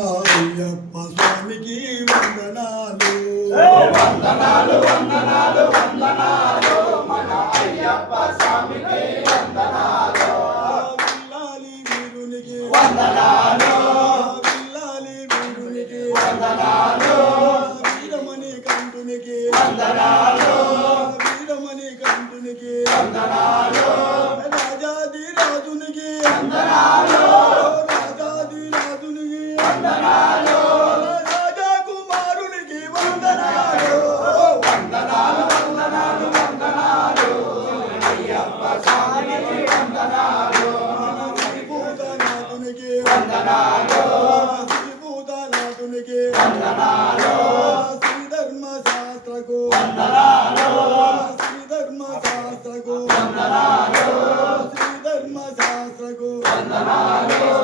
అయ్యప్ప స్వామికి వందనాలు. వందనాలు వందనాలు వందనాలు మన అయ్యప్ప స్వామికి వందనాలు. పిల్లాలి వీరునికి వందనాలు. పిల్లాలి వీరునికి వందనాలు. వీరమణి కంటునికి వందనాలు. వీరమణి కంటునికి వందనాలు. మాతకు వందనాలు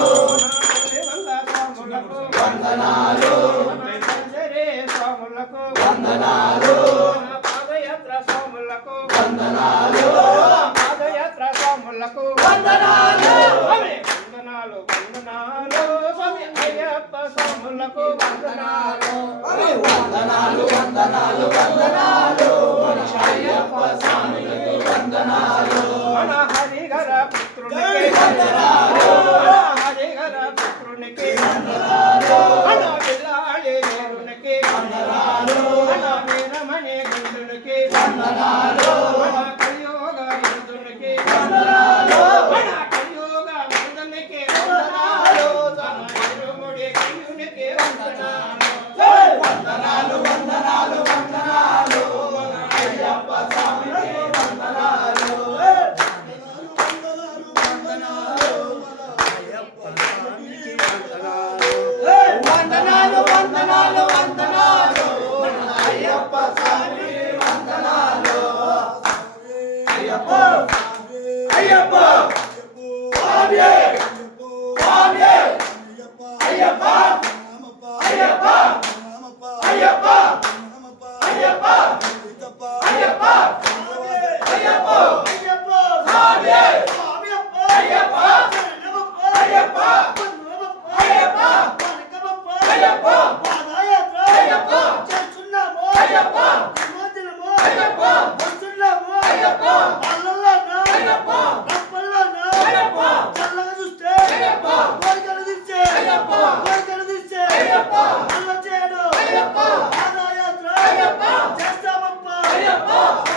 వందనాలు. పాదయాత్ర స్వాములకు వందనాలు వందనాలు వందనాలు. స్వామి అయ్యప్ప వందనాలు. వందనాలు వందనాలు వందనాలు. అయ్యప్ప స్వాములకు వందనాలు. మన హరిహర పుత్రుడికి వందనాలు. 나누어 헌법